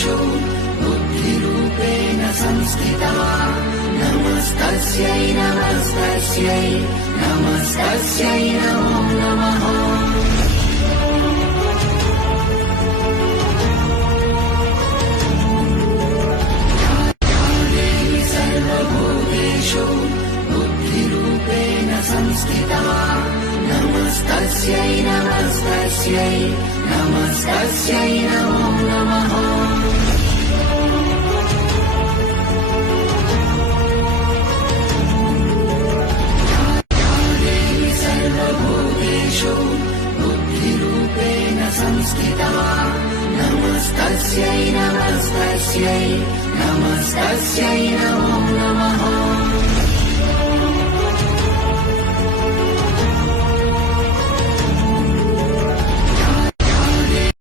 सर्वभूतेषु बुद्धिरूपेण संस्थिता नमस्तस्यै नमस्तस्यै नमस्तस्यै नमो नमः देवी सर्वभूतेषु बुद्धिरूपेण संस्थिता नमस्तस्यै नमस्तस्यै नमस्तस्यै नमो नमः सर्वभूतेषु बुद्धिरूपेण संस्थिता नमस्तस्यै नमस्तस्यै नमस्तस्यै नमो नमः